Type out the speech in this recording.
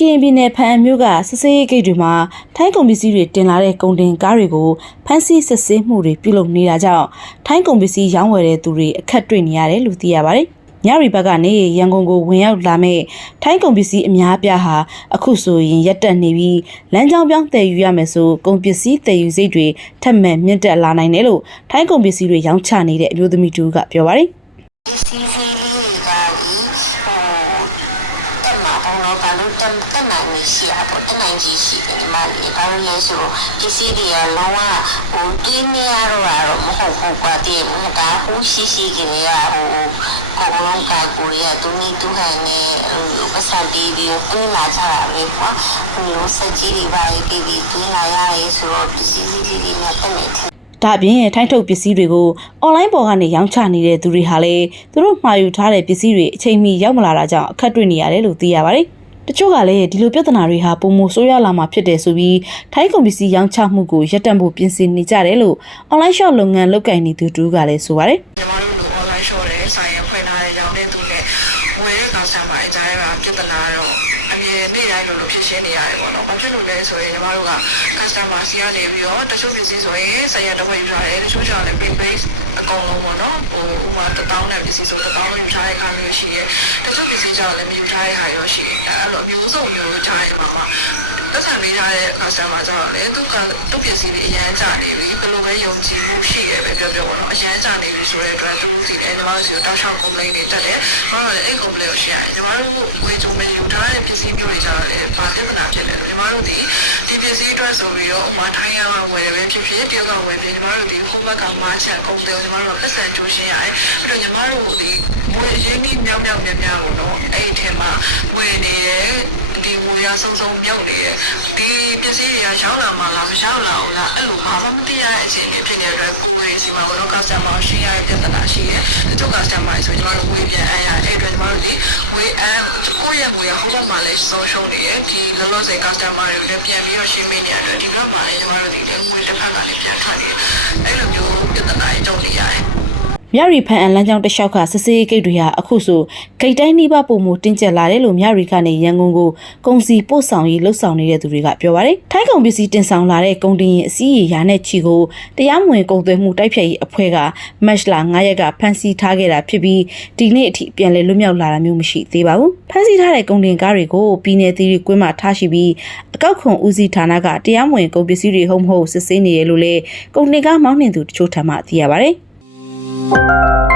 ကရင်ပြည်နယ်ဖန်အမျိုးကစစ်စေးဂိတ်တွေမှာထိုင်းကုန်ပစ္စည်းတွေတင်လာတဲ့ကုန်တင်ကားတွေကိုဖမ်းဆီးစစ်ဆေးမှုတွေပြုလုပ်နေတာကြောင့်ထိုင်းကုန်ပစ္စည်းရောင်းဝယ်တဲ့သူတွေအခက်တွေ့နေရတယ်လို့သိရပါတယ်။ညရီဘက်ကနေရန်ကုန်ကိုဝင်ရောက်လာမဲ့ထိုင်းကုန်ပစ္စည်းအများအပြားဟာအခုဆိုရင်ရက်တက်နေပြီးလမ်းကြောင်းပြောင်းတည်ယူရမယ်ဆိုကုန်ပစ္စည်းတည်ယူစိတ်တွေထပ်မံမြင့်တက်လာနိုင်တယ်လို့ထိုင်းကုန်ပစ္စည်းတွေရောင်းချနေတဲ့အမျိုးသမီးတူကပြောပါတယ်။ ဒီစီစီလေးတွေကဒီဟိုတက်မှာ တော့တော့ဘာလို့တက်တက်နိုင်နေရှိရပေါ့တက်နိုင်ကြီးရှိတယ်ဒီမှာလေဘာလို့လဲဆိုတော့ဒီစီတွေကလုံးဝဟိုတင်းနေရတော့တော့မဟုတ်ဘူးကွာတည်းမကဟိုရှိရှိကနေရဟိုကိုလုံးကကိုရတူနီတူဟန်နေဟိုပတ်စံပြီးပြီးပြင်လာကြတာပဲကွာဟိုစက်ကြီးတွေပါပြီးပြီးပြင်လာရရဲဆိုတော့ဒီစီစီလေးတွေနဲ့တက်နေတယ်ဒါအပြင်ထိုင်းထုတ်ပစ္စည်းတွေကိုအွန်လိုင်းပေါ်ကနေရောင်းချနေတဲ့သူတွေဟာလည်းသူတို့မှာယူထားတဲ့ပစ္စည်းတွေအချိန်မီရောက်မလာတာကြောင့်အခက်တွေ့နေရတယ်လို့သိရပါတယ်။ တချို့ကလည်းဒီလိုပြဿနာတွေဟာပုံမဆိုးရလာမှာဖြစ်တယ်ဆိုပြီးထိုင်းကုန်ပစ္စည်းရောင်းချမှုကိုရပ်တန့်ဖို့ပြင်ဆင်နေကြတယ်လို့အွန်လိုင်း shop လုပ်ငန်းလုပ်ကိုင်နေသူတူကလည်းဆိုပါတယ်ညီမတို့လို online shop တွေဆိုင်ရဖွင့်ထားတဲ့ကြောင့်တဲ့သူနဲ့ဝယ်တဲ့ကောင်ဆန်မှာအကြိုင်းကပြဿနာတော့ အမြင်နေ့တိုင်းလိုလိုဖြစ်ရှင်းနေရတယ်ပေါ့နော်။ဘာဖြစ်လို့လဲဆိုရင်ညီမတို့က customer စီကနေပြီးတော့တချို့ပစ္စည်းဆိုရင်ဆိုင်ရတစ်ခွက်ယူထားတယ်တချို့ကျတော့လည်း pay base အကုန်လုံးပေါ့နော်။ဟိုဥပမာ1000နဲ့ပစ္စည်းဆို1000လို့ယူထားတဲ့ခါမျိုးရှိတယ်။တချို့ပစ္စည်းကျတော့လည်းမယူထားတဲ့ခါရောရှိတယ်။အဲ့လိုအမျိုးစုံမျိုးကြားရမှာမှာသက်ဆိုင်ပေးထားတဲ့ customer ကျတော့လေသူကသူ့ပစ္စည်းတွေအရန်ကြနေပြီဘယ်လိုပဲယုံကြည်မှုရှိရပဲပြောပြောပေါ့နော်အရန်ကြနေပြီဆိုတဲ့အတွက်သူစီတယ်ညီမတို့စီကိုတောက်ချောက် complaint တွေတက်တယ်ဘာလို့လဲအဲ့ complaint ကိုရှင်းရတယ်ညီမတို့ကိုဝေကြုံမယူထားတဲ့ပစ္စည်းမျိုးတွေကြတော့လေဘာပြဿနာဖြစ်လဲညီမတို့ဒီ ဒီပစ္စည်းအတွက်ဆိုပြီးတော့ဥမာထိုင်းရမှာဝယ်တယ်ပဲဖြစ်ဖြစ်တယောက်ကဝယ်ပြီးညီမတို့ဒီ home ကမှချက်ကုန်တယ်ညီမတို့လက်ဆက်ကျိုးရှင်းရတယ်အဲ့တော့ညီမတို့ဒီဝယ်ရင်းပြီးမြောက်မြောက်များများပေါ့နော်အဲ့ဒီထဲမှာဝယ်နေတယ်ဒီဝေရဆုံဆုံပြုတ်နေတယ်ဒီပစ္စည်းတွေကရှောင်းလာမှလားမရှောင်းလာဘူးလားအဲ့လိုဘာမှမသိရတဲ့အချိန်တွေဖြစ်နေတဲ့အတွက်ကိုယ်စီမှာဘလို့ customer ရှင်းရတဲ့ပြဿနာရှိတယ်တချို့ customer ဆိုကျွန်တော်တို့ဝေးပြန်အရအဲ့အတွက်ကျွန်တော်တို့ဒီဝေး အကိုယ့်ရဲ့ဝေးဟိုဘက်မှာလည်းဆုံးရှုံးနေတယ်ဒီလောလောဆယ် customer တွေလည်းပြန်ပြီးတော့ရှင်းပေးနေရတဲ့ဒီဘက်မှာလည်းကျွန်တော်တို့ဒီဝေးတစ်ဖက်ကလည်းပြန်ထွက်နေတယ်အဲ့လိုမျိုးပြဿနာတွေကြုံနေရတယ် မြရီဖန်အန်လမ်းကြောင်းတစ်လျှောက်ကစစ်စေးဂိတ်တွေဟာအခုဆိုဂိတ်တိုင်းနှိပပုံမှုတင်းကျပ်လာတယ်လို့မြရီကနေရန်ကုန်ကိုကုန်စီပို့ဆောင်ရေးလှုပ်ဆောင်နေတဲ့သူတွေကပြောပါတယ်။ထိုင်းကုန်ပစ္စည်းတင်ဆောင်လာတဲ့ကုန်တင်ရင်အစည်းအရာနဲ့ချီကိုတရားမဝင်ကုန်သွယ်မှုတိုက်ဖျက်ရေးအဖွဲ့ကမတ်လ9ရက်ကဖမ်းဆီးထားခဲ့တာဖြစ်ပြီးဒီနေ့အထိပြန်လည်လွတ်မြောက်လာတာမျိုးမရှိသေးပါဘူး။ဖမ်းဆီးထားတဲ့ကုန်တင်ကားတွေကိုပြည်내သီးရီကွင်းမှာထားရှိပြီးအကောက်ခွန်ဦးစီးဌာနကတရားမဝင်ကုန်ပစ္စည်းတွေဟုတ်မဟုတ်စစ်ဆေးနေရလို့လေကုန်တင်ကားမောင်းနှင်သူတချို့ထံမှသိရပါတယ်။ Música